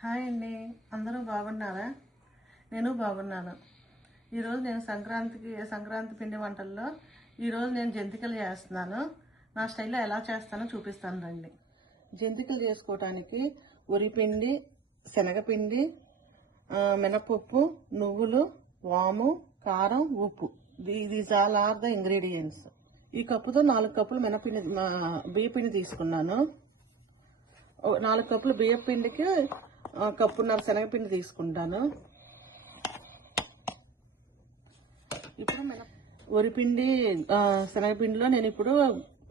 Hi అండి, అందరూ బాగున్నారా? నేను బాగున్నాను. ఈరోజు నేను సంక్రాంతి పిండి వంటల్లో ఈరోజు నేను జంతికలు చేస్తున్నాను. నా స్టైల్లో ఎలా చేస్తానో చూపిస్తాను రండి. జంతికలు చేసుకోవటానికి వరిపిండి, శనగపిండి, మినపప్పు, నువ్వులు, వాము, కారం, ఉప్పు. These all are the ingredients. ఈ కప్పుతో 4 కప్పులు బియ్యపిండి తీసుకున్నాను. 4 కప్పులు బియ్యపిండికి కప్పున్నర శనగపిండి తీసుకుంటాను. ఇప్పుడు వరిపిండి, శనగపిండిలో నేను ఇప్పుడు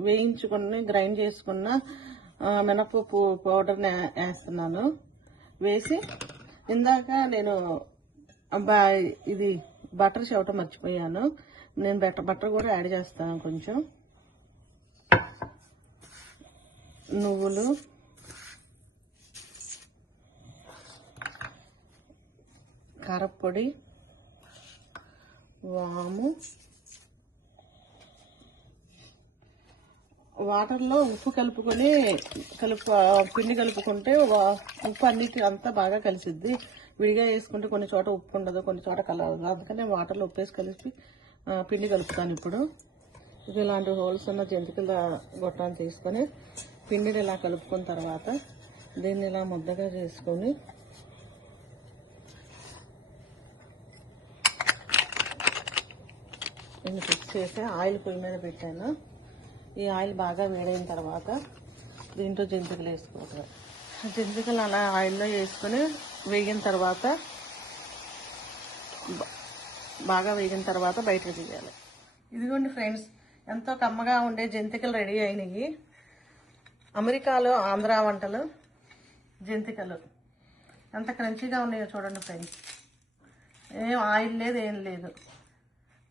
వేయించుకుని గ్రైండ్ చేసుకున్న మినపప్పు పౌడర్ని వేస్తున్నాను. వేసి ఇందాక నేను ఇది బటర్ చెవటం మర్చిపోయాను. నేను బటర్ కూడా యాడ్ చేస్తాను. కొంచెం నువ్వులు, కారపొడి, వాము, వాటర్లో ఉప్పు కలుపుకొని పిండి కలుపుకుంటే ఉప్పు అన్నిటి అంతా బాగా కలిసిద్ది. విడిగా వేసుకుంటే కొన్ని చోట ఉప్పు ఉండదు, కొన్ని చోట కలవదు. అందుకనే వాటర్లో ఉప్పు వేసి కలిపి పిండి కలుపుతాను. ఇప్పుడు ఇది ఇలాంటి హోల్స్ ఉన్న జంతికల గొట్టాన్ని తీసుకొని పిండిని ఇలా కలుపుకున్న తర్వాత దీన్ని ఇలా ముద్దగా చేసుకొని నేను ఫిక్స్ చేసి ఆయిల్ పొయ్యి మీద పెట్టాను. ఈ ఆయిల్ బాగా వేడైన తర్వాత దీంట్లో జంతికలు వేసుకోవాలి. జంతికలు అలా ఆయిల్లో వేసుకొని బాగా వేగిన తర్వాత బయటకు తీయాలి. ఇదిగోండి ఫ్రెండ్స్, ఎంతో కమ్మగా ఉండే జంతికలు రెడీ అయినాయి. అమెరికాలో ఆంధ్ర వంటలు జంతికలు ఎంత క్రంచీగా ఉన్నాయో చూడండి ఫ్రెండ్స్. ఏం ఆయిల్ లేదు, ఏం లేదు.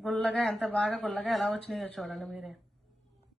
గుల్లగా ఎంత బాగా గుల్లగా ఎలా వచ్చినాయో చూడండి మీరే.